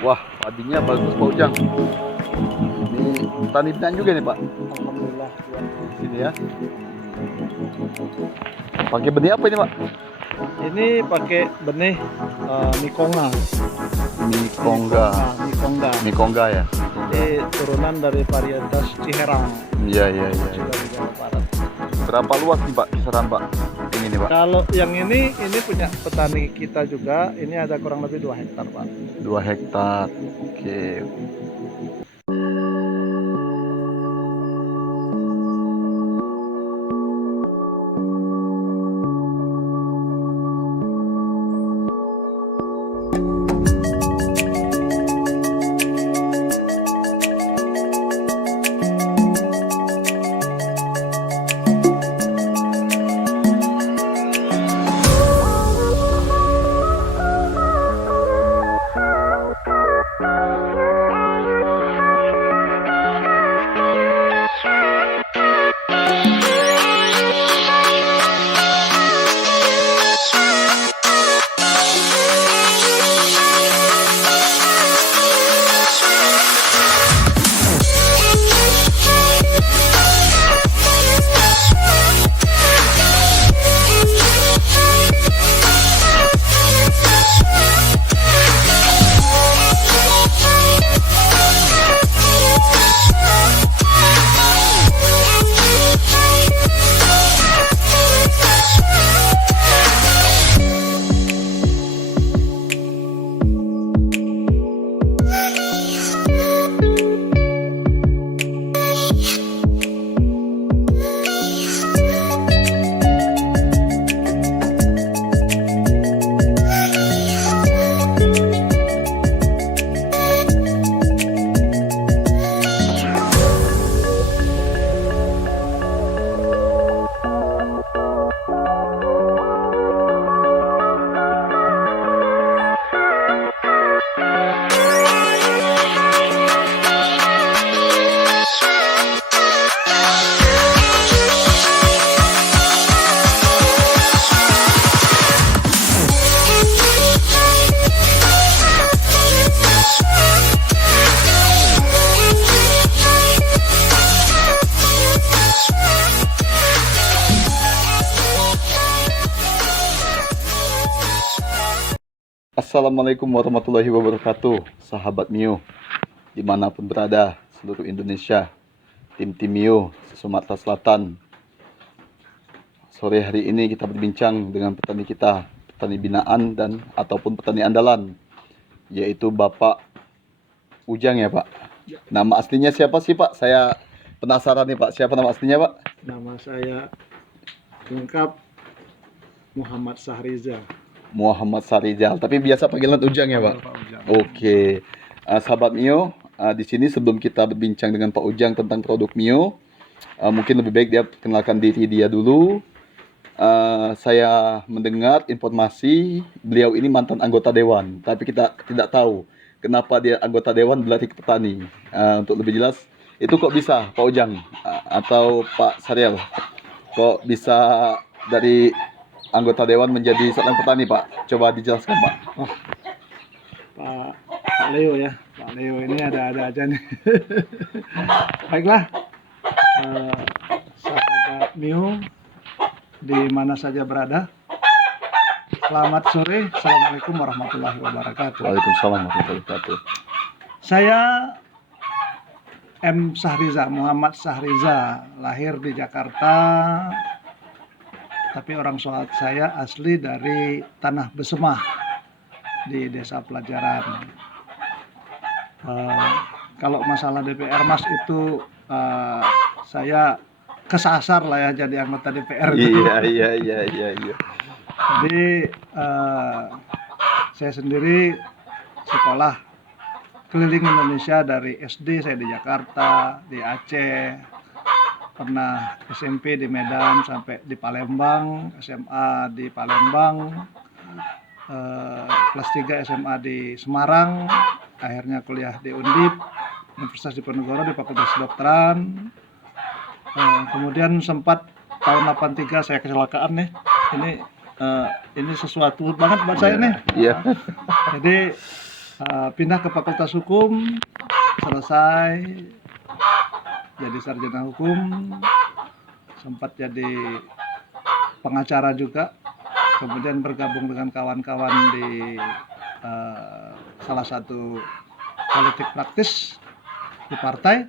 Wah, padinya bagus Pak Ujang. Ini petani binaan juga nih Pak. Alhamdulillah ya. Sini ya. Pakai benih apa ini Pak? Ini pakai benih Mikonga. Mikongga. Mikonga. Mikongga ya. Ini turunan dari varietas Ciherang. Iya iya iya. Dari Jawa Barat. Berapa luas nih Pak kisaran Pak? Ini Pak. Kalau yang ini punya petani kita juga. Ini ada kurang lebih 2 hektar Pak. 2 hektar. Oke. Assalamualaikum warahmatullahi wabarakatuh, sahabat Mio, dimanapun berada, seluruh Indonesia, tim Mio, Sumatera Selatan. Sore hari ini kita berbincang dengan petani kita, petani binaan dan ataupun petani andalan, yaitu Bapak Ujang ya Pak. Nama aslinya siapa sih Pak? Saya penasaran nih Pak, siapa nama aslinya Pak? Nama saya lengkap Muhammad Sahriza. Muhammad Sarijal, tapi biasa panggilan Ujang ya Pak? Pak Ujang. Oke, sahabat Mio, di sini sebelum kita berbincang dengan Pak Ujang tentang produk Mio, mungkin lebih baik dia kenalkan diri dia dulu. Saya mendengar informasi beliau ini mantan anggota dewan, tapi kita tidak tahu kenapa dia anggota dewan berlari ke petani. Untuk lebih jelas, itu kok bisa Pak Ujang atau Pak Saryal, kok bisa dari anggota dewan menjadi seorang petani Pak? Coba dijelaskan Pak. Oh, Pak Leo ya. Pak Leo ini ada-ada aja nih. Baiklah, sahabat Mio di mana saja berada. Selamat sore. Assalamualaikum warahmatullahi wabarakatuh. Waalaikumsalam warahmatullahi wabarakatuh. Saya M. Sahriza, Muhammad Sahriza, lahir di Jakarta, tapi orang tua saya asli dari Tanah Besemah di Desa Pelajaran. Kalau masalah DPR Mas itu saya kesasar lah ya jadi anggota DPR. Iya. Jadi saya sendiri sekolah keliling Indonesia dari SD saya di Jakarta, di Aceh, pernah SMP di Medan sampai di Palembang, SMA di Palembang, kelas 3 SMA di Semarang, akhirnya kuliah di Undip, Universitas Diponegoro di Fakultas Kedokteran. Kemudian sempat tahun 83 saya kecelakaan nih. Ini sesuatu banget buat saya nih. Iya. Jadi pindah ke Fakultas Hukum, selesai jadi sarjana hukum, sempat jadi pengacara juga, kemudian bergabung dengan kawan-kawan di salah satu politik praktis di partai,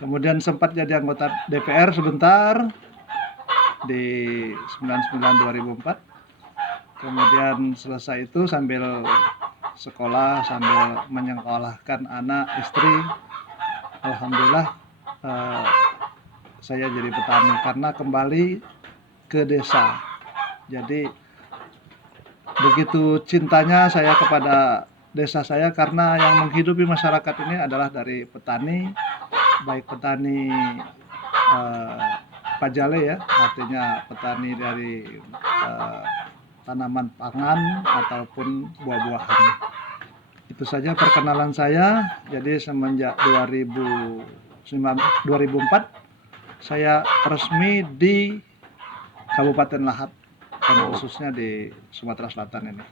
kemudian sempat jadi anggota DPR sebentar di 99-2004, kemudian selesai itu sambil sekolah, sambil menyekolahkan anak, istri, alhamdulillah saya jadi petani karena kembali ke desa. Jadi begitu cintanya saya kepada desa saya karena yang menghidupi masyarakat ini adalah dari petani, baik petani pajale ya, artinya petani dari tanaman pangan ataupun buah-buahan. Itu saja perkenalan saya. Jadi semenjak 2004 saya resmi di Kabupaten Lahat dan khususnya di Sumatera Selatan ini.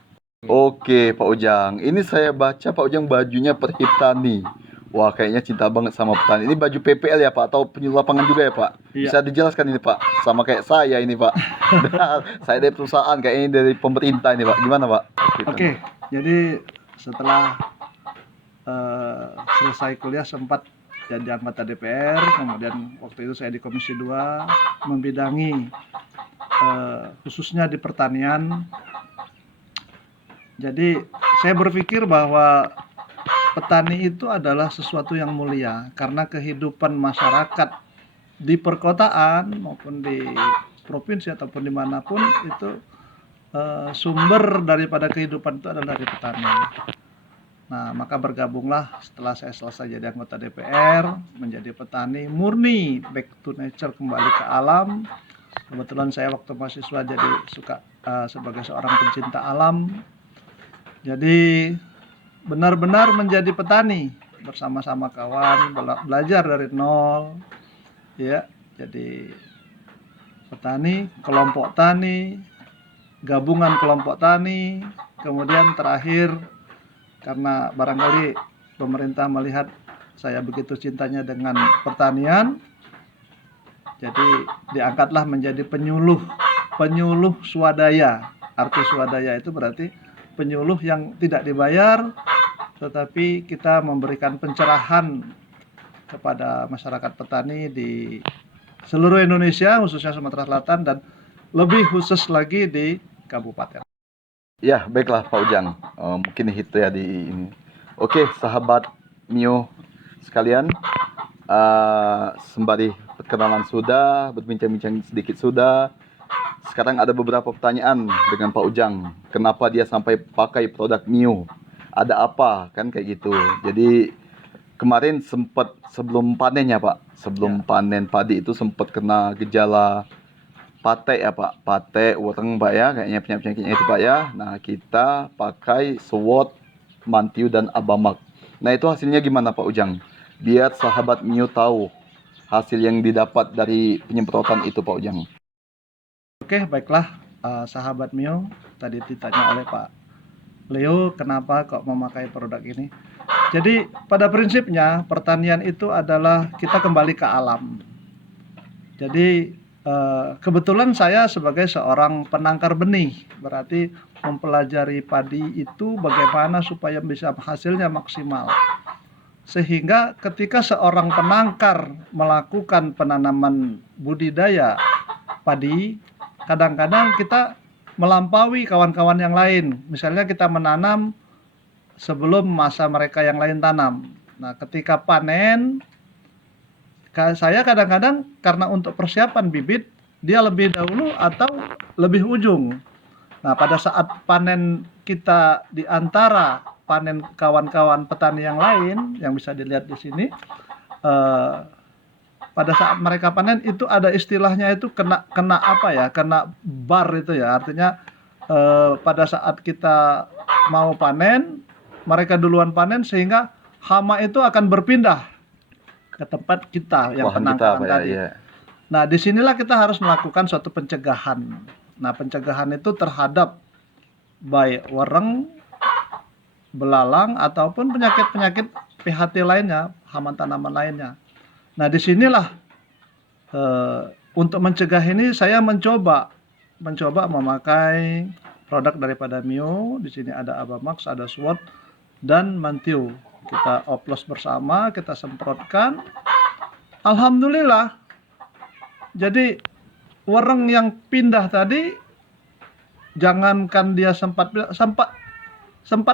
Oke, Pak Ujang. Ini saya baca Pak Ujang bajunya Perhiptani. Wah, kayaknya cinta banget sama petani. Ini baju PPL ya, Pak? Atau penyuluh lapangan juga ya, Pak? Iya. Bisa dijelaskan ini, Pak? Sama kayak saya ini, Pak. Saya dari perusahaan, kayaknya dari pemerintah ini, Pak. Gimana, Pak? Oke, jadi setelah selesai kuliah sempat jadi anggota DPR, kemudian waktu itu saya di Komisi 2 membidangi khususnya di pertanian. Jadi saya berpikir bahwa petani itu adalah sesuatu yang mulia karena kehidupan masyarakat di perkotaan maupun di provinsi ataupun dimanapun itu sumber daripada kehidupan itu adalah dari petani. Nah, maka bergabunglah setelah saya selesai jadi anggota DPR menjadi petani murni, back to nature, kembali ke alam. Kebetulan saya waktu mahasiswa jadi suka sebagai seorang pencinta alam. Jadi benar-benar menjadi petani bersama-sama kawan, belajar dari nol, ya. Jadi petani, kelompok tani, gabungan kelompok tani, kemudian terakhir karena barangkali pemerintah melihat saya begitu cintanya dengan pertanian, jadi diangkatlah menjadi penyuluh swadaya. Arti swadaya itu berarti penyuluh yang tidak dibayar, tetapi kita memberikan pencerahan kepada masyarakat petani di seluruh Indonesia, khususnya Sumatera Selatan dan lebih khusus lagi di kabupaten. Ya, baiklah Pak Ujang. Mungkin itu ya di ini. Oke, sahabat Mio sekalian, sembari perkenalan sudah, berbincang-bincang sedikit sudah. Sekarang ada beberapa pertanyaan dengan Pak Ujang. Kenapa dia sampai pakai produk Mio? Ada apa? Kan kayak gitu. Jadi kemarin sempat sebelum panennya Pak, sebelum panen padi itu sempat kena gejala pate ya Pak, pate, weteng Pak ya, kayaknya penyakitnya itu Pak ya. Nah, kita pakai SWOT, Mantiu dan Abamak. Nah, itu hasilnya gimana Pak Ujang? Biar sahabat Mio tahu hasil yang didapat dari penyemprotan itu Pak Ujang. Oke, baiklah sahabat Mio, tadi ditanya oleh Pak Leo kenapa kok memakai produk ini. Jadi pada prinsipnya pertanian itu adalah kita kembali ke alam. Jadi kebetulan saya sebagai seorang penangkar benih, berarti mempelajari padi itu bagaimana supaya bisa hasilnya maksimal. Sehingga ketika seorang penangkar melakukan penanaman budidaya padi, kadang-kadang kita melampaui kawan-kawan yang lain. Misalnya kita menanam sebelum masa mereka yang lain tanam. Nah, ketika panen, saya kadang-kadang karena untuk persiapan bibit, dia lebih dahulu atau lebih ujung. Nah, pada saat panen kita di antara panen kawan-kawan petani yang lain, yang bisa dilihat di sini, pada saat mereka panen itu ada istilahnya itu kena apa ya, kena bar itu ya, artinya pada saat kita mau panen, mereka duluan panen sehingga hama itu akan berpindah ke tempat kita yang Lahan kita penangkaran Pak ya. tadi. Iya. Nah, disinilah kita harus melakukan suatu pencegahan. Nah, pencegahan itu terhadap baik wereng, belalang, ataupun penyakit-penyakit PHT lainnya, hama tanaman lainnya. Nah, disinilah untuk mencegah ini saya mencoba memakai produk daripada Mio. Di sini ada Abamax, ada SWOT, dan Mantio. Kita oplos bersama, kita semprotkan. Alhamdulillah. Jadi wereng yang pindah tadi, jangankan dia sempat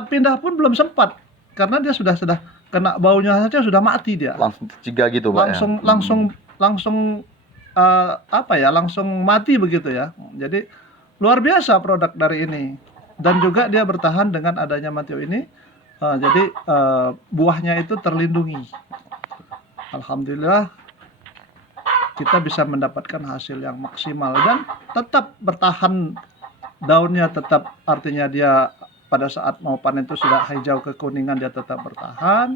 pindah pun belum sempat, karena dia sudah kena baunya saja sudah mati dia. Langsung tercegah gitu Pak ya. Langsung langsung mati begitu ya. Jadi luar biasa produk dari ini, dan juga dia bertahan dengan adanya Mantio ini. Jadi buahnya itu terlindungi. Alhamdulillah kita bisa mendapatkan hasil yang maksimal dan tetap bertahan, daunnya tetap, artinya dia pada saat mau panen itu sudah hijau kekuningan, dia tetap bertahan,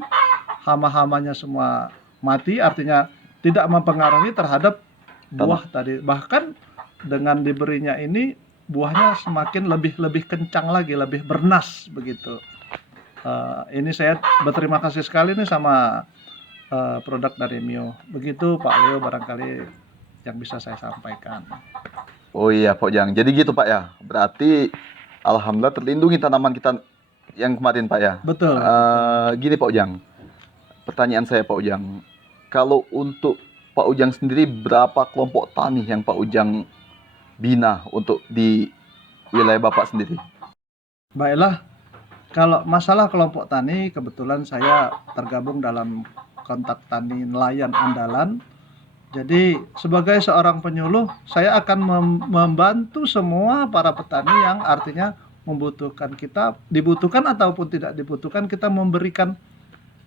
hama-hamanya semua mati, artinya tidak mempengaruhi terhadap buah tadi. Bahkan dengan diberinya ini, buahnya semakin lebih kencang lagi, lebih bernas begitu. Ini saya berterima kasih sekali nih sama produk dari Mio. Begitu Pak Leo barangkali yang bisa saya sampaikan. Oh iya Pak Ujang. Jadi gitu Pak ya. Berarti alhamdulillah terlindungi tanaman kita yang kemarin Pak ya. Betul. Gini Pak Ujang. Pertanyaan saya Pak Ujang. Kalau untuk Pak Ujang sendiri, berapa kelompok tani yang Pak Ujang bina untuk di wilayah Bapak sendiri? Baiklah, kalau masalah kelompok tani, kebetulan saya tergabung dalam kontak tani nelayan andalan. Jadi sebagai seorang penyuluh, saya akan membantu semua para petani yang artinya membutuhkan, kita dibutuhkan ataupun tidak dibutuhkan, kita memberikan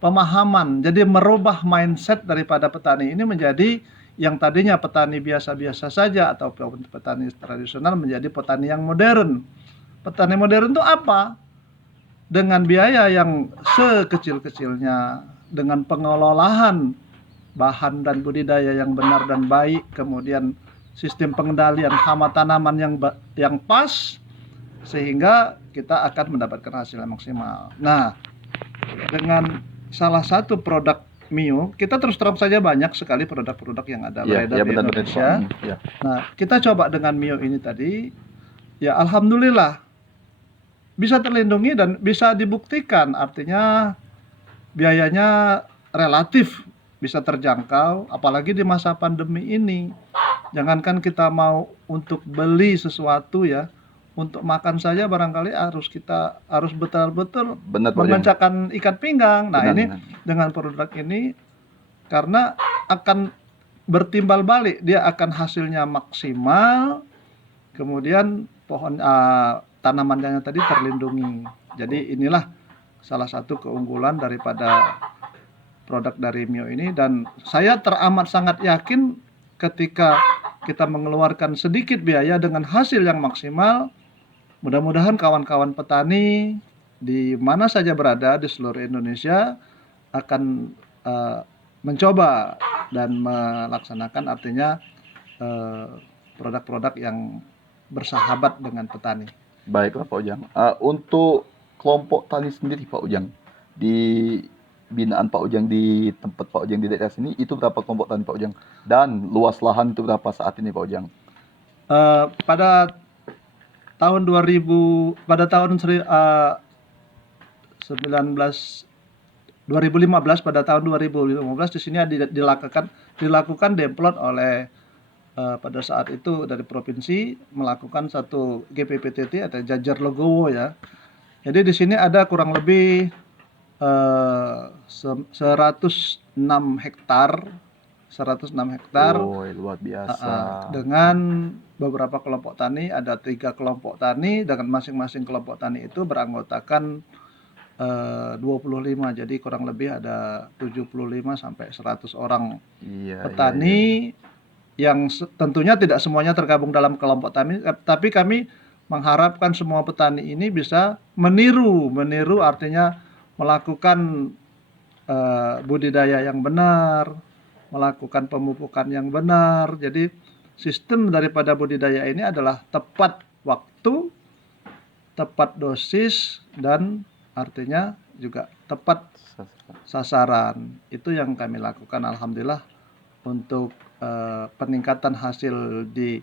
pemahaman. Jadi merubah mindset daripada petani ini menjadi yang tadinya petani biasa-biasa saja ataupun petani tradisional menjadi petani yang modern. Petani modern itu apa? Dengan biaya yang sekecil-kecilnya, dengan pengelolaan bahan dan budidaya yang benar dan baik, kemudian sistem pengendalian hama tanaman yang pas, sehingga kita akan mendapatkan hasil yang maksimal. Nah, dengan salah satu produk Mio, kita terus terang saja banyak sekali produk-produk yang ada beredar di Indonesia. Nah, kita coba dengan Mio ini tadi, ya alhamdulillah bisa terlindungi dan bisa dibuktikan, artinya biayanya relatif bisa terjangkau, apalagi di masa pandemi ini. Jangankan kita mau untuk beli sesuatu ya, untuk makan saja barangkali harus betul-betul memecahkan ikat pinggang. Nah, ini dengan produk ini, karena akan bertimbal balik, dia akan hasilnya maksimal, kemudian pohon tanamannya tadi terlindungi. Jadi inilah salah satu keunggulan daripada produk dari Mio ini, dan saya teramat sangat yakin ketika kita mengeluarkan sedikit biaya dengan hasil yang maksimal. Mudah-mudahan kawan-kawan petani di mana saja berada di seluruh Indonesia akan mencoba dan melaksanakan, artinya produk-produk yang bersahabat dengan petani. Baiklah Pak Ujang. Untuk kelompok tani sendiri Pak Ujang, di binaan Pak Ujang di tempat Pak Ujang di daerah sini, itu berapa kelompok tani Pak Ujang? Dan luas lahan itu berapa saat ini Pak Ujang? Pada tahun 2015 pada tahun 2015 di sini dilakukan demplot oleh pada saat itu dari provinsi, melakukan satu GPPTT atau Jajar Legowo ya. Jadi di sini ada kurang lebih 106 hektar. Oh, luar biasa. Dengan beberapa kelompok tani, ada 3 kelompok tani, dengan masing-masing kelompok tani itu beranggotakan 25, jadi kurang lebih ada 75 sampai 100 orang petani. Yang tentunya tidak semuanya tergabung dalam kelompok tani, tapi kami mengharapkan semua petani ini bisa meniru, artinya melakukan budidaya yang benar, melakukan pemupukan yang benar. Jadi sistem daripada budidaya ini adalah tepat waktu, tepat dosis, dan artinya juga tepat sasaran. Itu yang kami lakukan, alhamdulillah, untuk peningkatan hasil di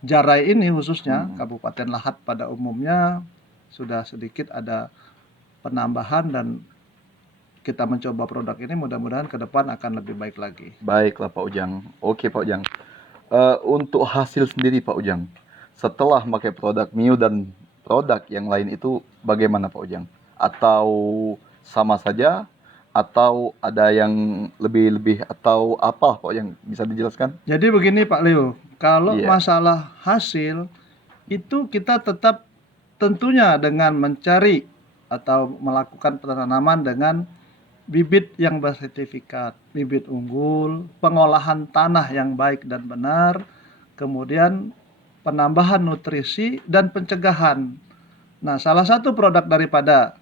Jarai ini khususnya, Kabupaten Lahat pada umumnya sudah sedikit ada penambahan, dan kita mencoba produk ini, mudah-mudahan ke depan akan lebih baik lagi. Baiklah Pak Ujang. Oke Pak Ujang. Untuk hasil sendiri Pak Ujang, setelah pakai produk Mio dan produk yang lain itu bagaimana Pak Ujang? Atau sama saja? Atau ada yang lebih-lebih atau apa Pak Ujang? Bisa dijelaskan? Jadi begini Pak Leo, kalau Iya. masalah hasil itu kita tetap tentunya dengan mencari atau melakukan penanaman dengan bibit yang bersertifikat, bibit unggul, pengolahan tanah yang baik dan benar, kemudian penambahan nutrisi dan pencegahan. Nah, salah satu produk daripada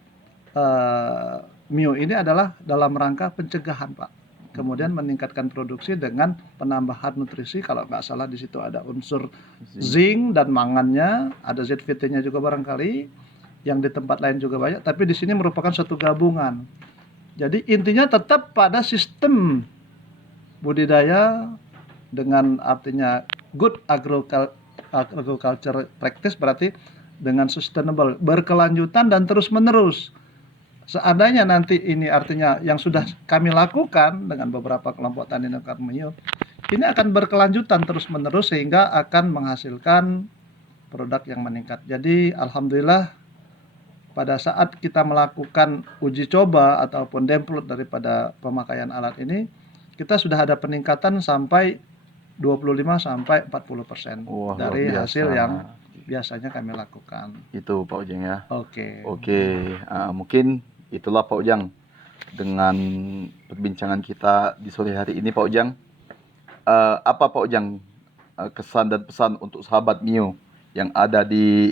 Mio ini adalah dalam rangka pencegahan, Pak. Kemudian meningkatkan produksi dengan penambahan nutrisi. Kalau nggak salah di situ ada unsur zinc dan mangannya, ada ZVT-nya juga barangkali, yang di tempat lain juga banyak, tapi di sini merupakan satu gabungan. Jadi intinya tetap pada sistem budidaya dengan artinya good agriculture practice, berarti dengan sustainable, berkelanjutan dan terus menerus. Seandainya nanti ini artinya yang sudah kami lakukan dengan beberapa kelompok tani nekat Mio, ini akan berkelanjutan terus menerus sehingga akan menghasilkan produk yang meningkat. Jadi alhamdulillah pada saat kita melakukan uji coba ataupun download daripada pemakaian alat ini, kita sudah ada peningkatan sampai 25 sampai 40% Wah, dari luar biasa. hasil yang biasanya kami lakukan. Itu Pak Ujang ya. Oke. Mungkin itulah Pak Ujang dengan perbincangan kita di sore hari ini Pak Ujang. Apa Pak Ujang kesan dan pesan untuk sahabat Mio yang ada di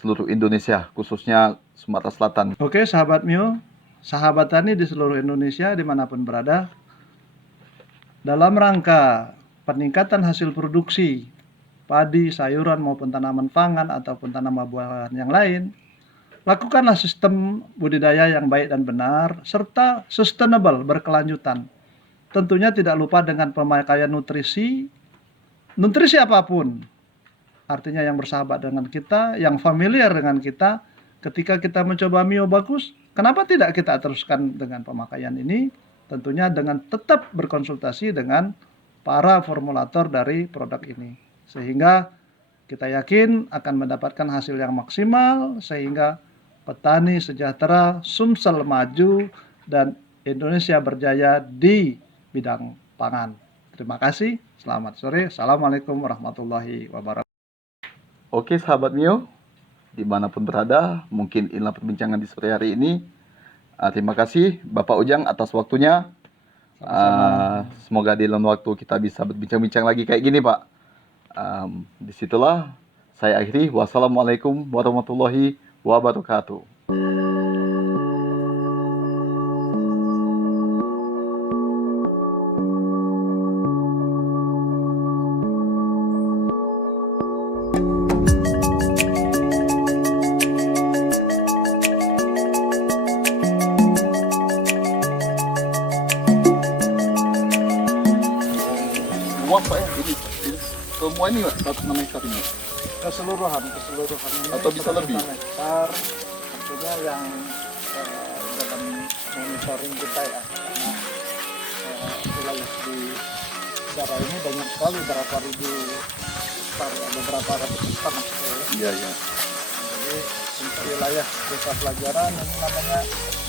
seluruh Indonesia, khususnya Sumatera Selatan? Oke, sahabat Mio, sahabat tani di seluruh Indonesia dimanapun berada, dalam rangka peningkatan hasil produksi padi, sayuran maupun tanaman pangan ataupun tanaman buah yang lain, lakukanlah sistem budidaya yang baik dan benar serta sustainable, berkelanjutan. Tentunya tidak lupa dengan pemakaian nutrisi apapun. Artinya yang bersahabat dengan kita, yang familiar dengan kita. Ketika kita mencoba Mio bagus, kenapa tidak kita teruskan dengan pemakaian ini? Tentunya dengan tetap berkonsultasi dengan para formulator dari produk ini. Sehingga kita yakin akan mendapatkan hasil yang maksimal, sehingga petani sejahtera, Sumsel maju, dan Indonesia berjaya di bidang pangan. Terima kasih, selamat sore. Assalamualaikum warahmatullahi wabarakatuh. Oke sahabat Mio, dimanapun berada, mungkin inilah perbincangan di sore hari ini. Terima kasih Bapak Ujang atas waktunya. Semoga di lain waktu kita bisa berbincang-bincang lagi kayak gini Pak. Disitulah saya akhiri. Wassalamualaikum warahmatullahi wabarakatuh. Luas Pak ya, ini semua ini Pak, 1 hektar ini. Keseluruhan ini Atau bisa lebih? hektar, tentunya yang dalam monitoring kita ya, karena wilayah di daerah ini banyak sekali, berapa ribu hektar, beberapa ratus hektar maksudnya ya. Iya, iya. Jadi untuk wilayah desa pelajaran ini namanya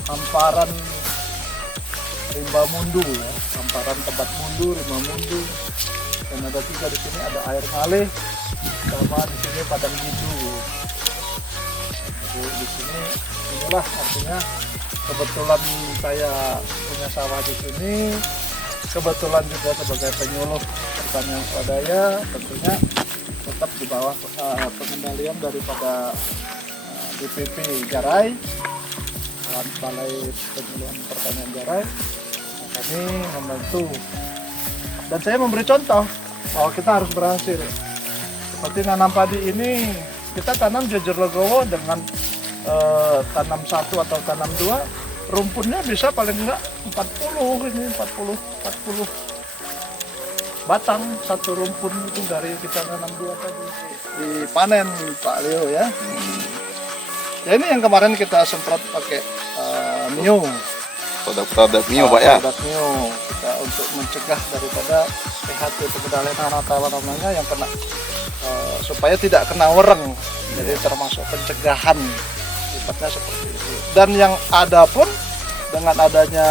hamparan rimba mundu ya, hamparan Tebat Mundu, rimba mundu, dan ada 3 di sini, ada air ngalih, sama di sini padang bidu. Jadi di sini inilah artinya kebetulan saya punya sawah di sini, kebetulan juga sebagai penyuluh pertanian swadaya, tentunya tetap di bawah pengendalian daripada DPP Jarai. Balai Penyuluhan Pertanian Jarai. Nah, kami membantu dan saya memberi contoh bahwa kita harus berhasil. Seperti nanam padi ini, kita tanam jejer legowo dengan tanam 1 atau tanam 2, rumputnya bisa paling enggak 40 batang satu rumput itu dari kita nanam 2 tadi dipanen Pak Leo ya. Ya ini yang kemarin kita semprot pakai Mio. Produk Mio Pak ya. Produk Mio kita untuk mencegah daripada PHT pekedalengan atau apa namanya yang kena supaya tidak kena wereng. Jadi termasuk pencegahan sifatnya seperti itu. Dan yang ada pun dengan adanya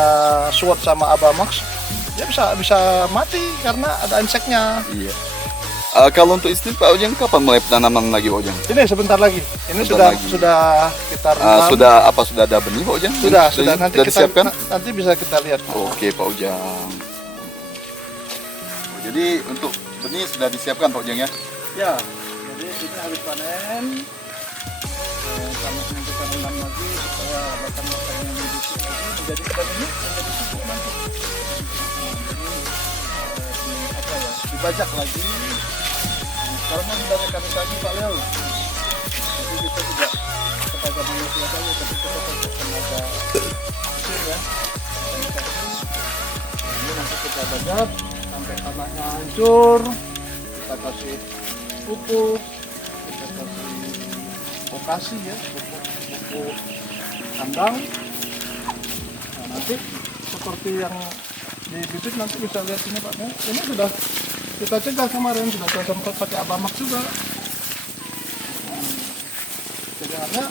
SWOT sama Abamax dia bisa mati karena ada inseknya. Iya. Kalau untuk istri Pak Ujang kapan mulai penanaman lagi Pak Ujang? Ini sebentar lagi. Ini Sebentar lagi. sudah kita rendam. Sudah ada benih Pak Ujang? Sudah nanti kita disiapkan? nanti bisa kita lihat. Oke Pak Ujang. Jadi untuk benih sudah disiapkan Pak Ujang ya? Ya. Jadi ini habis panen. Sama kita rendam lagi supaya batang-batang yang dibusuk lagi menjadi benih menjadi subur nanti. Dibajak lagi. Sekarang kan sudah mekanisasi Pak Leo. Jadi kita tidak kepada manusia saja, tapi kita pakai tenaga mesin ya. Ini nanti kita bajak sampai tanahnya hancur. Kita kasih pupuk, kita kasih vokasi ya, pupuk kandang. Nah, nanti seperti yang di bibit nanti bisa lihat ini Pak. Ini sudah kita cegah kemarin, sudah kita semprot pakai Abamax juga. Cegahannya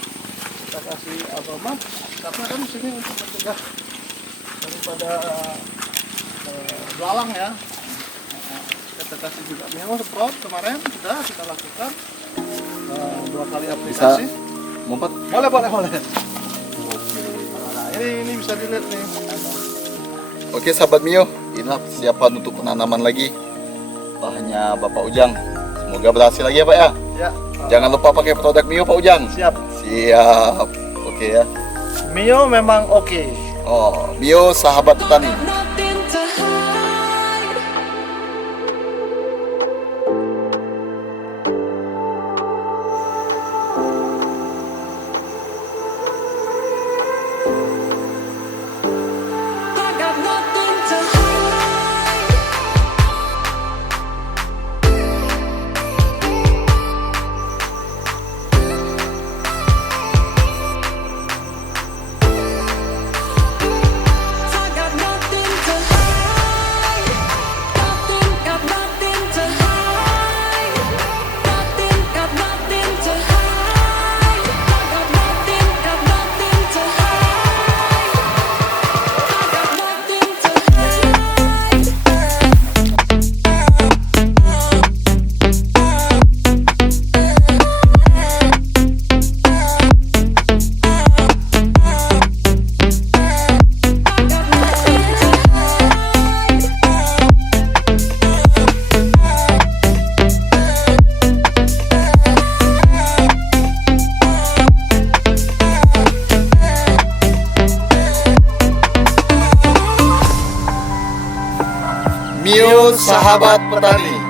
kita kasih Abamax karena kan sini untuk mencegah daripada belalang ya. Kita kasih juga Mio semprot kemarin sudah kita lakukan 2 kali aplikasi. Mumpat? Boleh. Nah, ini bisa dilihat nih. Oke sahabat Mio, inilah persiapan untuk penanaman lagi lahannya Bapak Ujang. Semoga berhasil lagi ya Pak ya. Ya. Jangan lupa pakai produk Mio Pak Ujang. Siap. Oke ya. Mio memang oke. Oh, Mio sahabat petani. Mio sahabat petani.